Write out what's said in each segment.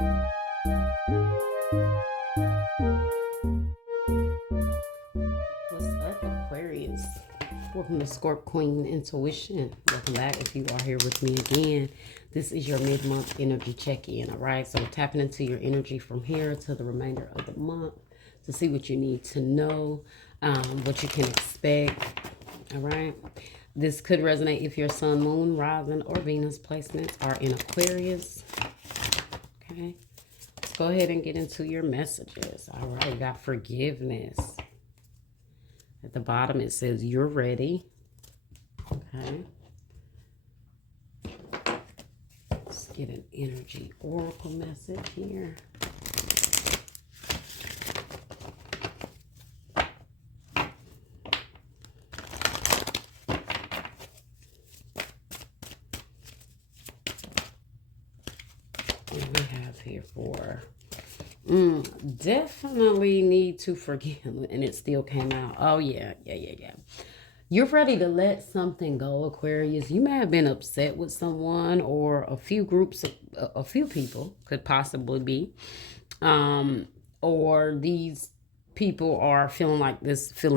What's up, Aquarius? Welcome to Scorp Queen Intuition. Welcome back if you are here with me again. This is your mid-month energy check-in, all right? So tapping into your energy from here to the remainder of the month to see what you need to know, what you can expect, all right? This could resonate if your sun, moon, rising, or Venus placements are in Aquarius, okay? Let's go ahead and get into your messages, all right? We got forgiveness. At the bottom, it says, you're ready. Okay. Let's get an energy oracle message here. What do we have here for... definitely need to forgive, and it still came out. Oh yeah. You're ready to let something go, Aquarius. You may have been upset with someone, or a few groups, a few people could possibly be, or these people are feeling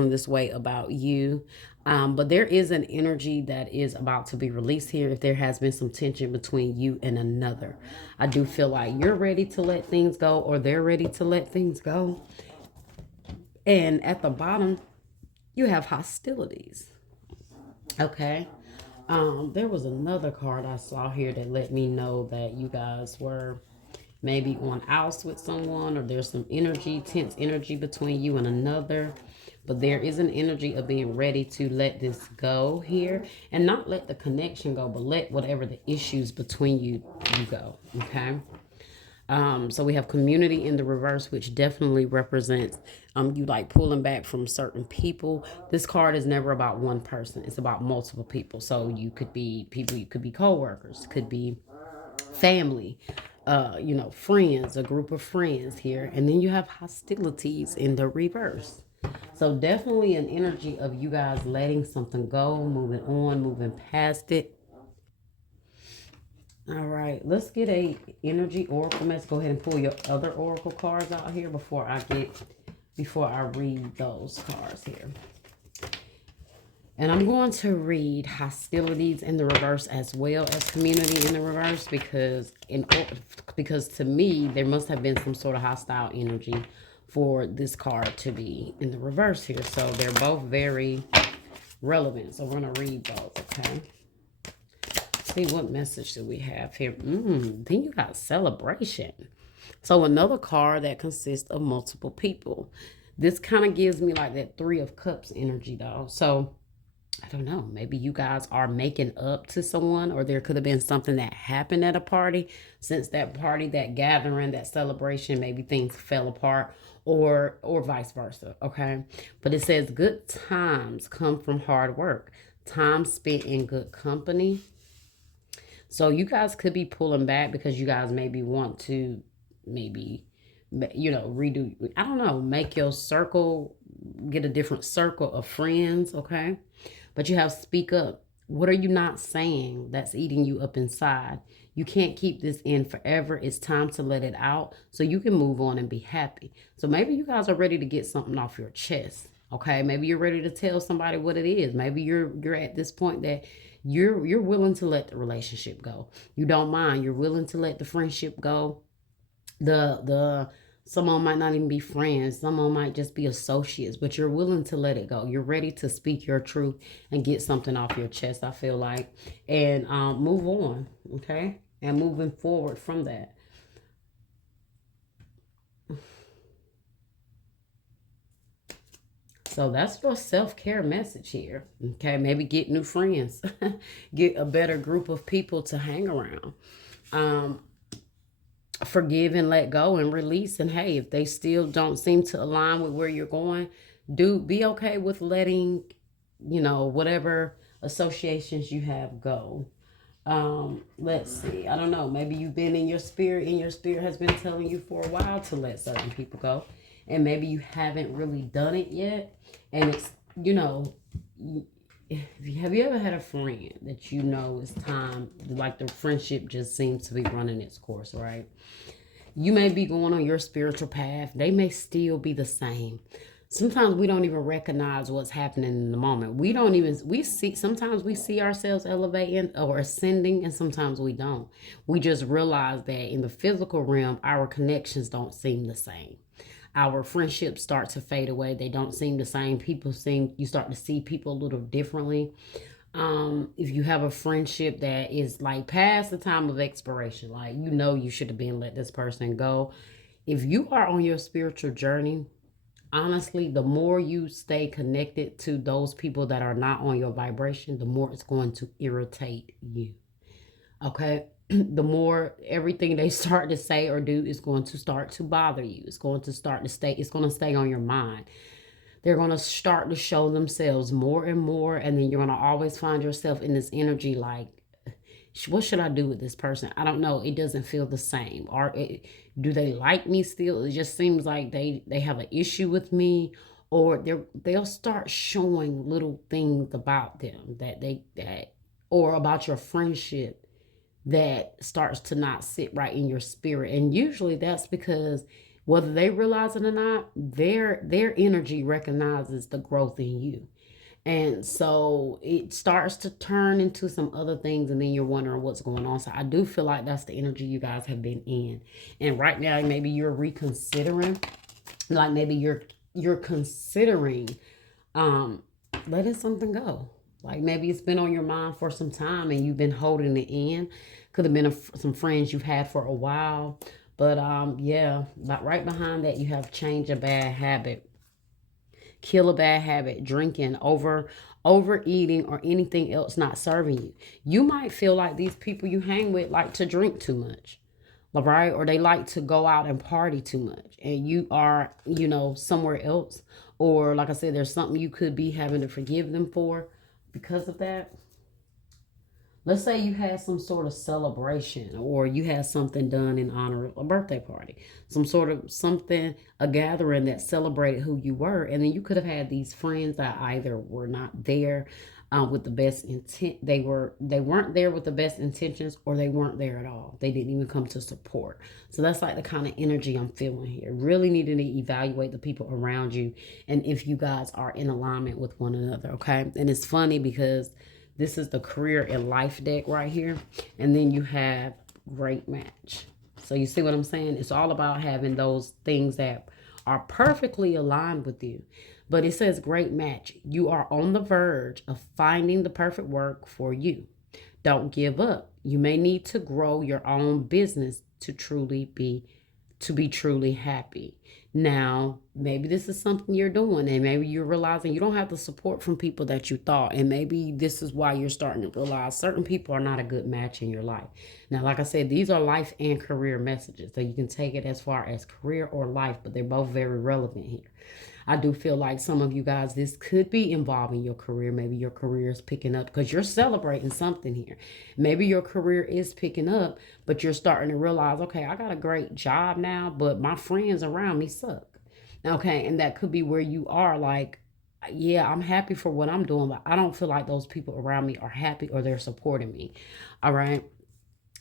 this way about you. But there is an energy that is about to be released here if there has been some tension between you and another. I do feel like you're ready to let things go, or they're ready to let things go. And at the bottom, you have hostilities. Okay. There was another card I saw here that let me know that you guys were maybe on outs with someone, or there's some tense energy between you and another. But there is an energy of being ready to let this go here, and not let the connection go, but let whatever the issues between you go. Okay. So we have community in the reverse, which definitely represents you like pulling back from certain people. This card is never about one person. It's about multiple people. So you could be people, you could be co-workers, could be family, friends, a group of friends here. And then you have hostilities in the reverse. So definitely an energy of you guys letting something go, moving on, moving past it. All right, let's get a energy oracle. Let's go ahead and pull your other oracle cards out here before I read those cards here. And I'm going to read hostilities in the reverse as well as community in the reverse, because to me there must have been some sort of hostile energy for this card to be in the reverse here. So they're both very relevant. So we're going to read those, okay? See, what message do we have here? Then you got celebration. So another card that consists of multiple people. This kind of gives me like that 3 of Cups energy, though. So I don't know, maybe you guys are making up to someone, or there could have been something that happened at a party. Since that party, that gathering, that celebration, maybe things fell apart, or vice versa, okay? But it says good times come from hard work, time spent in good company. So you guys could be pulling back because you guys maybe want to redo, I don't know, make your circle, get a different circle of friends, okay? But you have speak up. What are you not saying that's eating you up inside? You can't keep this in forever. It's time to let it out so you can move on and be happy. So maybe you guys are ready to get something off your chest, okay? Maybe you're ready to tell somebody what it is. Maybe you're at this point that you're willing to let the relationship go. You don't mind. You're willing to let the friendship go. Someone might not even be friends. Someone might just be associates, but you're willing to let it go. You're ready to speak your truth and get something off your chest, I feel like, and move on, okay? And moving forward from that. So that's your self-care message here, okay? Maybe get new friends. Get a better group of people to hang around. Forgive and let go and release. And hey, if they still don't seem to align with where you're going, be okay with letting, whatever associations you have go. Let's see. I don't know. Maybe you've been in your spirit, and your spirit has been telling you for a while to let certain people go. And maybe you haven't really done it yet. And it's, have you ever had a friend that it's time, like the friendship just seems to be running its course, right? You may be going on your spiritual path. They may still be the same. Sometimes we don't even recognize what's happening in the moment. We don't even, we see, sometimes we see ourselves elevating or ascending, and sometimes we don't. We just realize that in the physical realm, our connections don't seem the same. Our friendships start to fade away. They don't seem the same. You start to see people a little differently. If you have a friendship that is like past the time of expiration, like you should have been let this person go. If you are on your spiritual journey, honestly, the more you stay connected to those people that are not on your vibration, the more it's going to irritate you. Okay? The more everything they start to say or do is going to start to bother you. It's going to stay on your mind. They're going to start to show themselves more and more, and then you're going to always find yourself in this energy like, what should I do with this person? I don't know. It doesn't feel the same. Do they like me still? It just seems like they have an issue with me, or they'll start showing little things about them that or about your friendship that starts to not sit right in your spirit. And usually that's because whether they realize it or not, their energy recognizes the growth in you. And so it starts to turn into some other things, and then you're wondering what's going on. So I do feel like that's the energy you guys have been in. And right now, maybe you're reconsidering, like maybe you're considering letting something go. Like maybe it's been on your mind for some time and you've been holding it in. Could have been some friends you've had for a while. But yeah, but right behind that, you have change a bad habit, kill a bad habit, drinking, overeating, or anything else not serving you. You might feel like these people you hang with like to drink too much, right? Or they like to go out and party too much, and you are, somewhere else. Or like I said, there's something you could be having to forgive them for because of that. Let's say you had some sort of celebration, or you had something done in honor of a birthday party, some sort of something, a gathering that celebrated who you were. And then you could have had these friends that either were not there with the best intent. They weren't there with the best intentions, or they weren't there at all. They didn't even come to support. So that's like the kind of energy I'm feeling here. Really needing to evaluate the people around you and if you guys are in alignment with one another. Okay. And it's funny because this is the career and life deck right here. And then you have great match. So you see what I'm saying? It's all about having those things that are perfectly aligned with you. But it says great match. You are on the verge of finding the perfect work for you. Don't give up. You may need to grow your own business to be truly happy. Now, maybe this is something you're doing, and maybe you're realizing you don't have the support from people that you thought, and maybe this is why you're starting to realize certain people are not a good match in your life. Now, like I said, these are life and career messages, so you can take it as far as career or life, but they're both very relevant here. I do feel like some of you guys, this could be involving your career. Maybe your career is picking up because you're celebrating something here. Maybe your career is picking up, but you're starting to realize, okay, I got a great job now, but my friends around me suck. Okay, and that could be where you are like, yeah, I'm happy for what I'm doing, but I don't feel like those people around me are happy or they're supporting me. All right.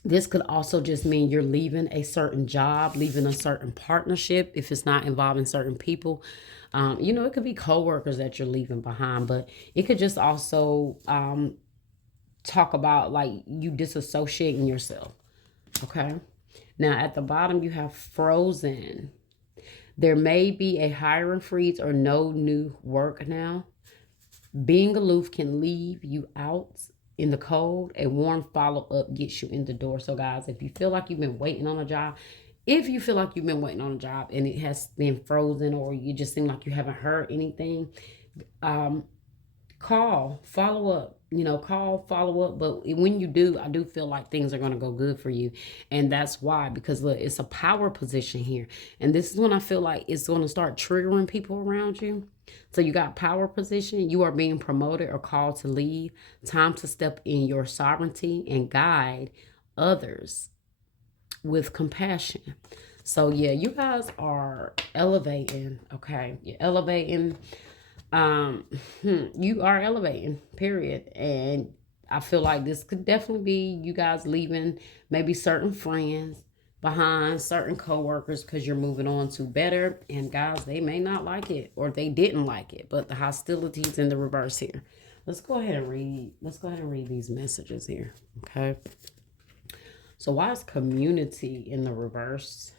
This could also just mean you're leaving a certain job, leaving a certain partnership if it's not involving certain people. It could be coworkers that you're leaving behind, but it could just also talk about like you disassociating yourself. Okay. Now at the bottom, you have frozen. There may be a hiring freeze or no new work now. Being aloof can leave you out in the cold. A warm follow-up gets you in the door. So guys, if you feel like you've been waiting on a job, and it has been frozen, or you just seem like you haven't heard anything, call, follow up, follow up. But when you do, I do feel like things are going to go good for you. And that's why, because look, it's a power position here. And this is when I feel like it's going to start triggering people around you. So you got power position, you are being promoted or called to lead. Time to step in your sovereignty and guide others with compassion. So yeah, you guys are elevating. Okay, you're elevating. You are elevating, period. And I feel like this could definitely be you guys leaving maybe certain friends, behind certain coworkers because you're moving on to better. And guys, they may not like it or they didn't like it, but the hostilities in the reverse here. Let's go ahead and read. Let's go ahead and read these messages here. Okay. So why is community in the reverse?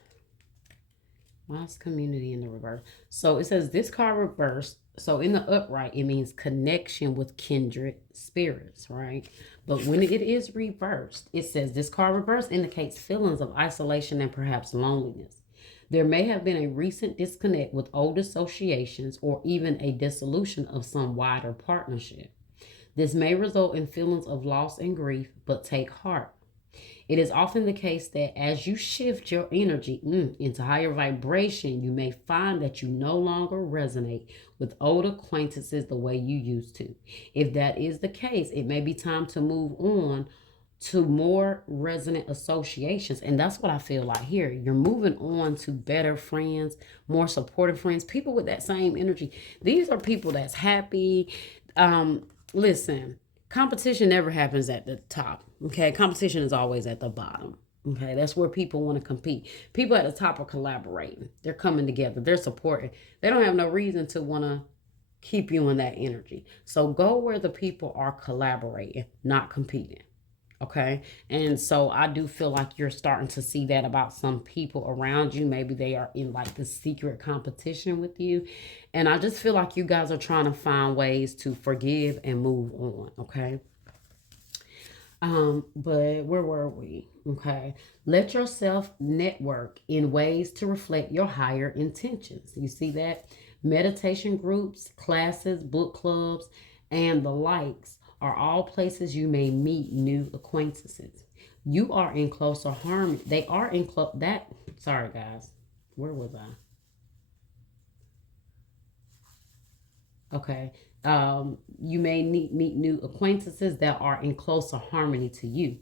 Why is community in the reverse? So it says this card reversed. So in the upright, it means connection with kindred spirits, right? But when it is reversed, it says this card reversed indicates feelings of isolation and perhaps loneliness. There may have been a recent disconnect with old associations or even a dissolution of some wider partnership. This may result in feelings of loss and grief, but take heart. It is often the case that as you shift your energy into higher vibration, you may find that you no longer resonate with old acquaintances the way you used to. If that is the case, it may be time to move on to more resonant associations. And that's what I feel like here. You're moving on to better friends, more supportive friends, people with that same energy. These are people that's happy. Listen, competition never happens at the top. Okay, competition is always at the bottom. Okay, that's where people want to compete. People at the top are collaborating. They're coming together. They're supporting. They don't have no reason to want to keep you in that energy. So go where the people are collaborating, not competing. Okay. And so I do feel like you're starting to see that about some people around you. Maybe they are in like the secret competition with you. And I just feel like you guys are trying to find ways to forgive and move on. Okay. But where were we? Okay. Let yourself network in ways to reflect your higher intentions. You see that? Meditation groups, classes, book clubs, and the likes are all places you may meet new acquaintances. You are in closer harmony. They are in sorry guys. Where was I? Okay. You may meet new acquaintances that are in closer harmony to you.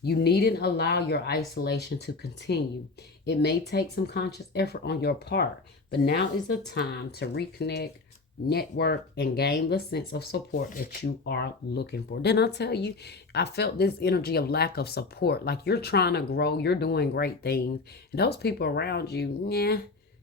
You needn't allow your isolation to continue. It may take some conscious effort on your part, but now is the time to reconnect, network, and gain the sense of support that you are looking for. Then I tell you, I felt this energy of lack of support. Like you're trying to grow, you're doing great things, and those people around you, yeah,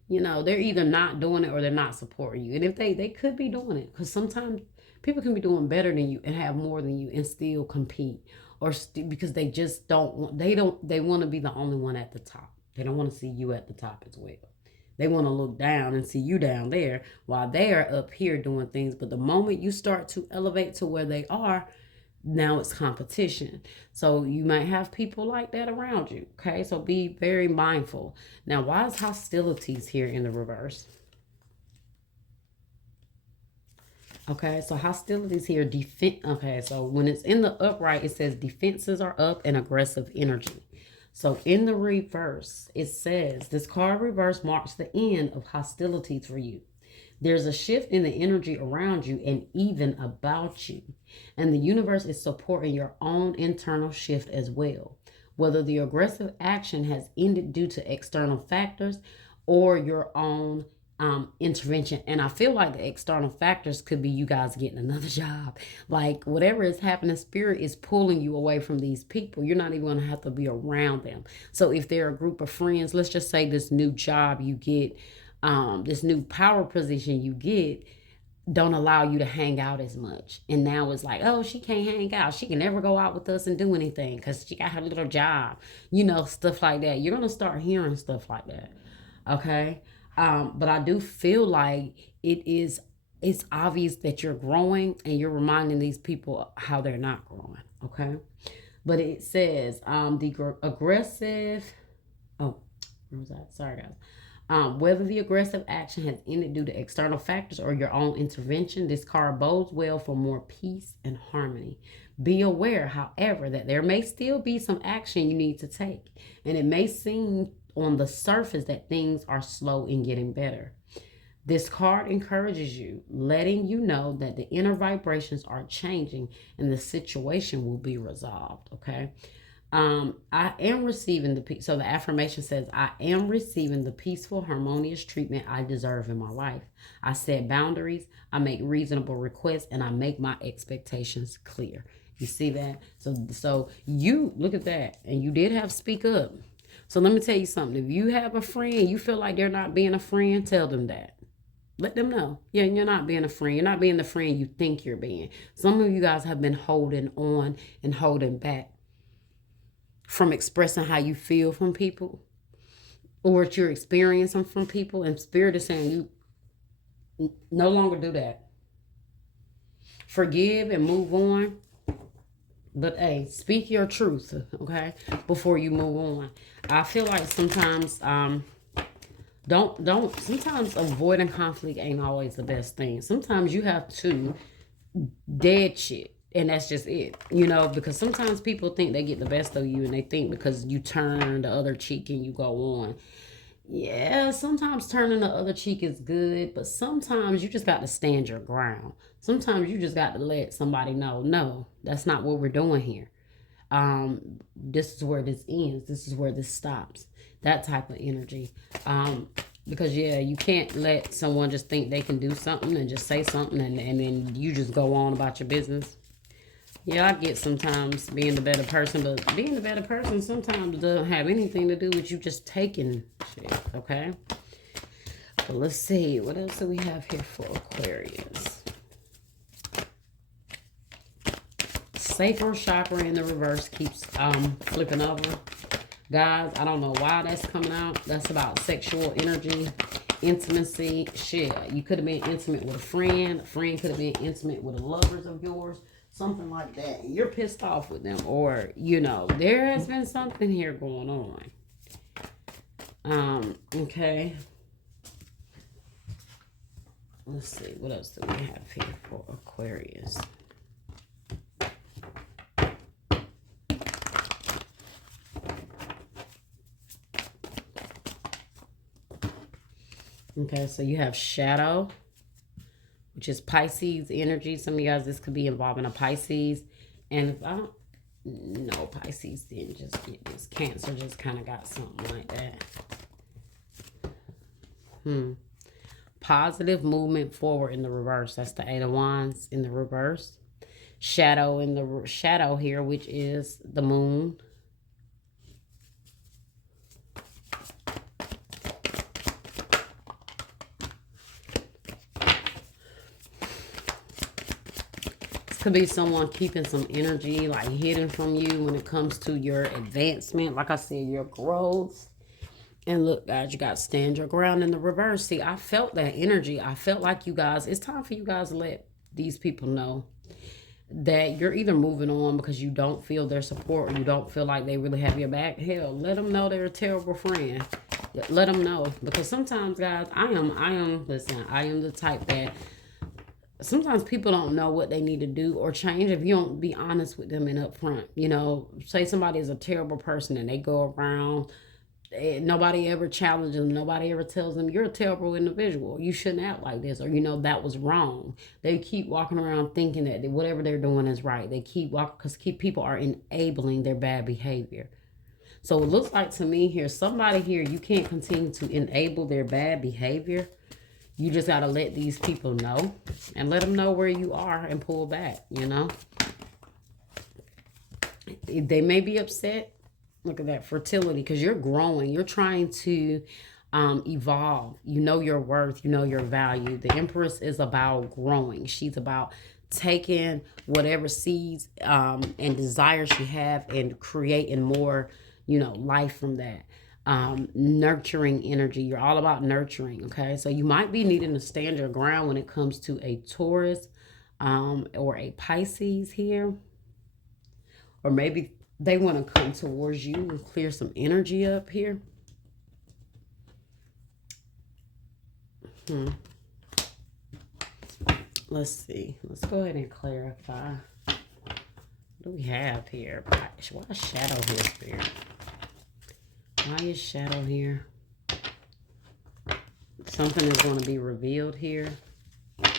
they're either not doing it or they're not supporting you. And if they could be doing it, because sometimes people can be doing better than you and have more than you and still compete, or because they just don't want, they want to be the only one at the top. They don't want to see you at the top as well. They want to look down and see you down there while they are up here doing things. But the moment you start to elevate to where they are, now it's competition. So you might have people like that around you. Okay, so be very mindful. Now, why is hostilities here in the reverse? Okay, so hostilities here, okay, so when it's in the upright, it says defenses are up and aggressive energy. So in the reverse, it says this card reverse marks the end of hostilities for you. There's a shift in the energy around you and even about you. And the universe is supporting your own internal shift as well. Whether the aggressive action has ended due to external factors or your own intervention. And I feel like the external factors could be you guys getting another job. Like whatever is happening, spirit is pulling you away from these people. You're not even going to have to be around them. So if they're a group of friends, let's just say this new job you get, this new power position you get, don't allow you to hang out as much. And now it's like, oh, she can't hang out. She can never go out with us and do anything because she got her little job, stuff like that. You're going to start hearing stuff like that. Okay. But I do feel like it's obvious that you're growing and you're reminding these people how they're not growing. Okay. But it says, the aggressive, oh, where was that? Sorry guys. Whether the aggressive action has ended due to external factors or your own intervention, this card bodes well for more peace and harmony. Be aware, however, that there may still be some action you need to take, and it may seem on the surface that things are slow in getting better. This card encourages you, letting you know that the inner vibrations are changing and the situation will be resolved. Okay. I am receiving so the affirmation says, I am receiving the peaceful, harmonious treatment I deserve in my life. I set boundaries, I make reasonable requests, and I make my expectations clear. You see that? So you look at that, and you did have speak up. So let me tell you something. If you have a friend, you feel like they're not being a friend, tell them that. Let them know. Yeah, you're not being a friend. You're not being the friend you think you're being. Some of you guys have been holding on and holding back from expressing how you feel from people or what you're experiencing from people. And Spirit is saying you no longer do that. Forgive and move on. But hey, speak your truth, okay, before you move on. I feel like sometimes don't sometimes avoiding conflict ain't always the best thing. Sometimes you have to dead shit. And that's just it, because sometimes people think they get the best of you and they think because you turn the other cheek and you go on. Yeah, sometimes turning the other cheek is good, but sometimes you just got to stand your ground. Sometimes you just got to let somebody know, no, that's not what we're doing here. This is where this ends. This is where this stops. That type of energy. Because yeah, you can't let someone just think they can do something and just say something and then you just go on about your business. Yeah, I get sometimes being the better person, but being the better person sometimes doesn't have anything to do with you just taking shit, okay? But let's see, what else do we have here for Aquarius? Sacral chakra in the reverse keeps flipping over. Guys, I don't know why that's coming out. That's about sexual energy, intimacy, shit. You could have been intimate with a friend could have been intimate with a lovers of yours. Something like that. You're pissed off with them. Or, there has been something here going on. Okay. Let's see. What else do we have here for Aquarius? Okay, so you have shadow, which is Pisces energy. Some of you guys, this could be involving a Pisces. And if I don't know, Pisces didn't just get this. Cancer just kind of got something like that. Positive movement forward in the reverse. That's the Eight of Wands in the reverse. Shadow in the shadow here, which is the moon. Could be someone keeping some energy like hidden from you when it comes to your advancement. Like I said, your growth. And look, guys, you got to stand your ground in the reverse. See, I felt that energy. I felt like you guys, it's time for you guys to let these people know that you're either moving on because you don't feel their support or you don't feel like they really have your back. Hell, let them know they're a terrible friend. Let them know. Because sometimes, guys, I am the type that sometimes people don't know what they need to do or change if you don't be honest with them and upfront. Say somebody is a terrible person and they go around, nobody ever challenges them, nobody ever tells them you're a terrible individual, you shouldn't act like this, or that was wrong. They keep walking around thinking that whatever they're doing is right. They keep walking because people are enabling their bad behavior. So it looks like to me here, somebody here, you can't continue to enable their bad behavior. You just got to let these people know and let them know where you are and pull back, They may be upset. Look at that fertility because you're growing. You're trying to evolve. You know your worth. You know your value. The Empress is about growing. She's about taking whatever seeds and desires you have and creating more, life from that. Nurturing energy. You're all about nurturing, okay? So you might be needing to stand your ground when it comes to a Taurus or a Pisces here. Or maybe they want to come towards you and clear some energy up here. Let's see. Let's go ahead and clarify. What do we have here? Why is shadow here, Spirit? Why is shadow here? Something is going to be revealed here. I'm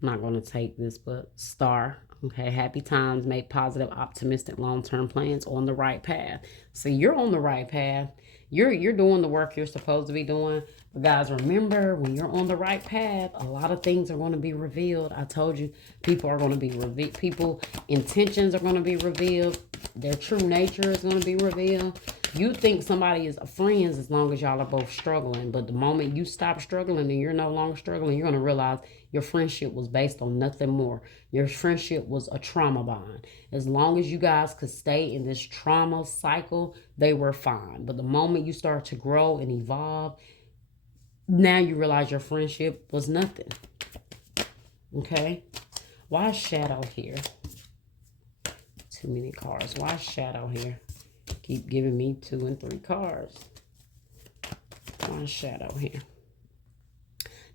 not going to take this, but star. Okay, happy times, make positive, optimistic, long-term plans, on the right path. So you're on the right path. You're doing the work you're supposed to be doing. But guys, remember, when you're on the right path, a lot of things are going to be revealed. I told you, people are going to be revealed. People intentions are going to be revealed. Their true nature is going to be revealed. You think somebody is friends as long as y'all are both struggling. But the moment you stop struggling and you're no longer struggling, you're going to realize your friendship was based on nothing more. Your friendship was a trauma bond. As long as you guys could stay in this trauma cycle, they were fine. But the moment you start to grow and evolve, now you realize your friendship was nothing. Okay? Why is shadow here? Too many cards. Why is shadow here? Keep giving me 2 and 3 cards. Why is shadow here?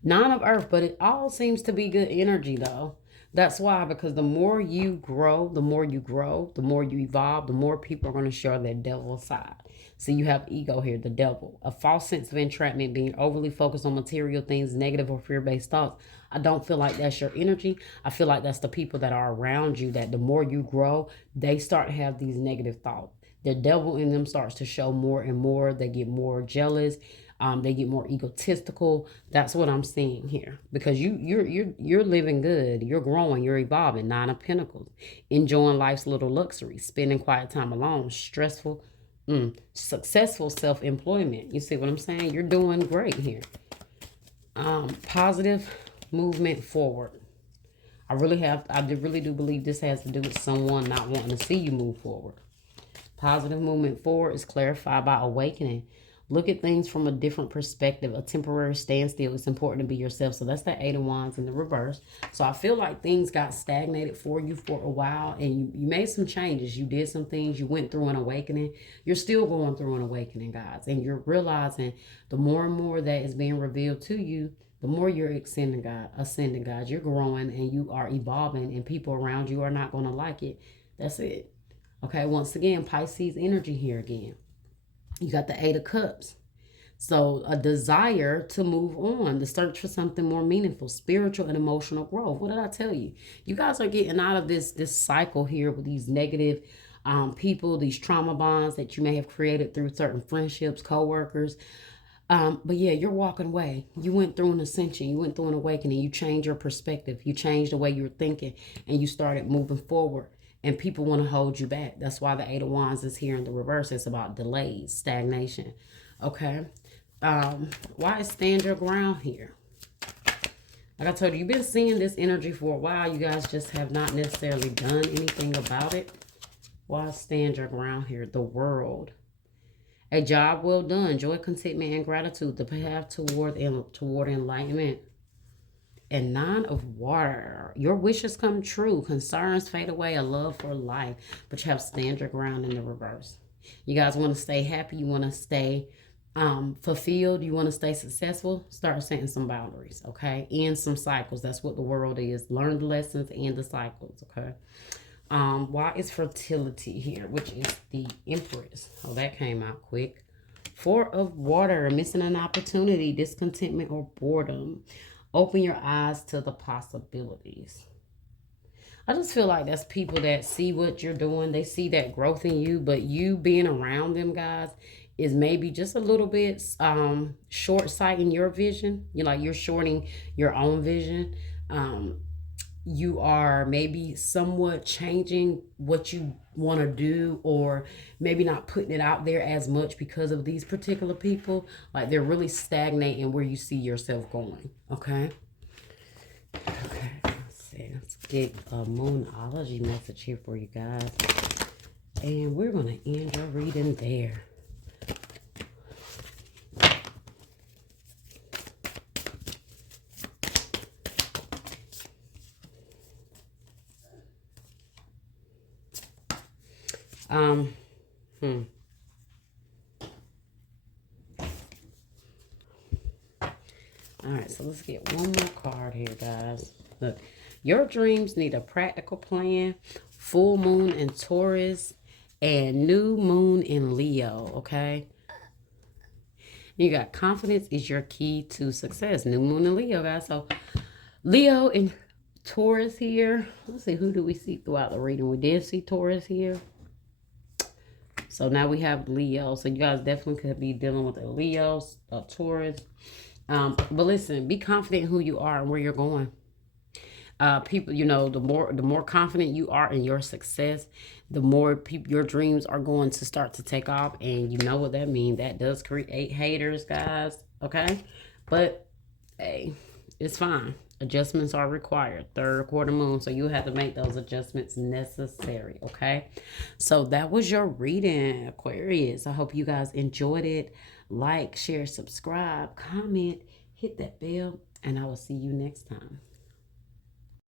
9 of Earth, but it all seems to be good energy though. That's why, because the more you grow, the more you evolve, the more people are going to show their devil side. So you have ego here, the devil, a false sense of entrapment, being overly focused on material things, negative or fear-based thoughts. I don't feel like that's your energy. I feel like that's the people that are around you, that the more you grow, they start to have these negative thoughts. The devil in them starts to show more and more. They get more jealous. They get more egotistical. That's what I'm seeing here, because you're living good. You're growing. You're evolving. 9 of Pentacles, enjoying life's little luxuries, spending quiet time alone, stressful, successful self-employment. You see what I'm saying? You're doing great here. Positive movement forward. I really do believe this has to do with someone not wanting to see you move forward. Positive movement forward is clarified by awakening. Look at things from a different perspective. A temporary standstill. It's important to be yourself. So that's the 8 of Wands in the reverse. So I feel like things got stagnated for you for a while, and you made some changes. You did some things. You went through an awakening. You're still going through an awakening, guys. And you're realizing the more and more that is being revealed to you, the more you're ascending, God. You're growing and you are evolving, and people around you are not going to like it. That's it. Okay, once again, Pisces energy here again. You got the 8 of Cups. So a desire to move on, to search for something more meaningful, spiritual and emotional growth. What did I tell you? You guys are getting out of this cycle here with these negative people, these trauma bonds that you may have created through certain friendships, co-workers. But yeah, you're walking away. You went through an ascension. You went through an awakening. You changed your perspective. You changed the way you were thinking, and you started moving forward. And people want to hold you back. That's why the 8 of Wands is here in the reverse. It's about delays, stagnation. Okay. Why is stand your ground here? Like I told you, you've been seeing this energy for a while. You guys just have not necessarily done anything about it. Why stand your ground here? The World. A job well done. Joy, contentment, and gratitude. The path toward enlightenment. And 9 of Water. Your wishes come true. Concerns fade away. A love for life. But you have stand your ground in the reverse. You guys want to stay happy. You want to stay fulfilled. You want to stay successful. Start setting some boundaries. Okay. End some cycles. That's what the World is. Learn the lessons. End the cycles. Okay. Why is fertility here? Which is the Empress. Oh, that came out quick. 4 of Water. Missing an opportunity. Discontentment or boredom. Open your eyes to the possibilities. I just feel like that's people that see what you're doing. They see that growth in you, but you being around them, guys, is maybe just a little bit short-sighting your vision. You're shorting your own vision. You are maybe somewhat changing what you want to do, or maybe not putting it out there as much because of these particular people. Like, they're really stagnating where you see yourself going. Okay. Let's get a moonology message here for you guys, and we're going to end your reading there. All right, so let's get one more card here, guys. Look, your dreams need a practical plan. Full moon in Taurus and new moon in Leo, okay? You got confidence is your key to success. New moon in Leo, guys. So Leo and Taurus here. Let's see, who do we see throughout the reading? We did see Taurus here. So now we have Leo. So you guys definitely could be dealing with a Leo, a Taurus. But listen, be confident in who you are and where you're going. People, the more confident you are in your success, the more your dreams are going to start to take off. And you know what that means. That does create haters, guys. Okay. But hey, it's fine. Adjustments are required. Third quarter moon. So you have to make those adjustments necessary. Okay. So that was your reading, Aquarius. I hope you guys enjoyed it. Like, share, subscribe, comment, hit that bell, and I will see you next time.